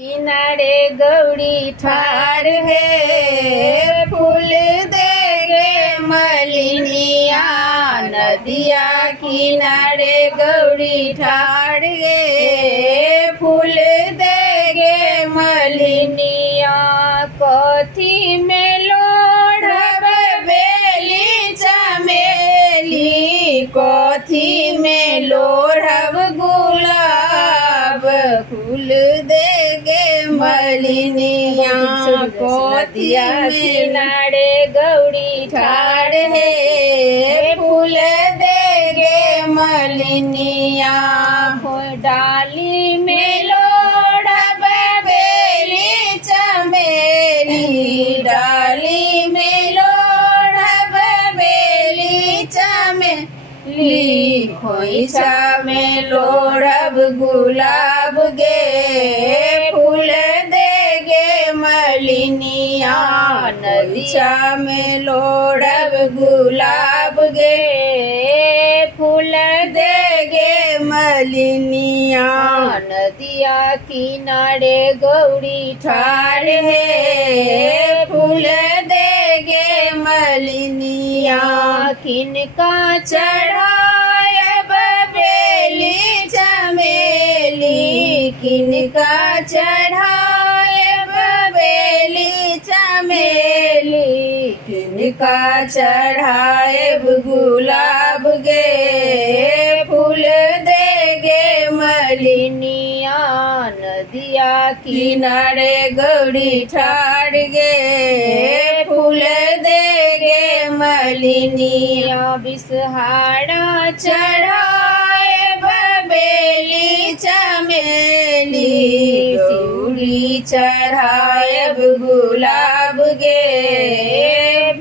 किनारे गौड़ी ठाड़ है, फूल देगे मलिनिया। नदिया किनारे गौड़ी ठाड़ गे, फूल देगे मलिनिया। कथी में लोढ़ब बेली चमेली, कथी में लोढ़ब गुलाब। फूल देगे मलिनिया, नदिया किनारे गौड़ी ठाड़ है, फूल देगे मलिनिया। डाली में लोढ़ब बेली चमेली, डाली में लोढ़ब बेली चमेली। खोइछा में लोढ़ब गुलाब गे, फूल देगे मलिनिया। नदिया में लोढ़ब गुलाब गे, फूल देगे मलिनिया। नदिया किनारे गौड़ी ठाड़ है, फूल देगे मलिनिया। किनका चढ़ायब बेली चमेली, किनका चढ़ायब बेली चमेली। किनका चढ़ायब गुलाब गे, फूल देगे मलिनिया। नदिया किनारे गौड़ी ठाड़ गे, फूल देगे मलिनिया। बिसहारा चढ़ायब बेली चमेली, गौड़ी चढ़ायब गुलाब गे,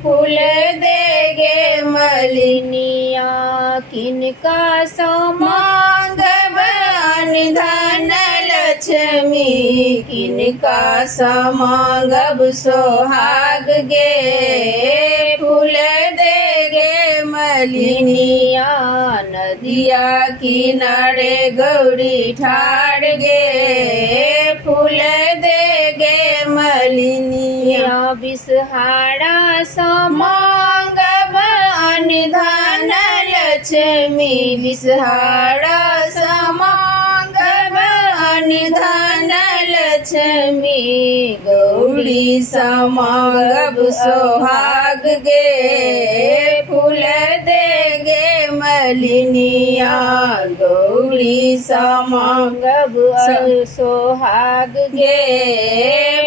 फूल देगे मलिनिया। किनका समांगब अनधन लक्ष्मी, किनका समांगब सोहाग गे, फूल देगे मलिनिया। नदिया किनारे गौड़ी ठाड़ गे, फूल देगे मलिनिया। बिसहारा समांगब अनधन लक्ष्मी, बिसहारा समांगब अनधन लक्ष्मी। गौड़ी समांगब सोहाग गे, फूल देगे मलिनिया। गौड़ी समांगब सोहाग गे,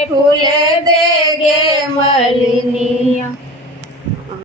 फूल देगे मलिनिया।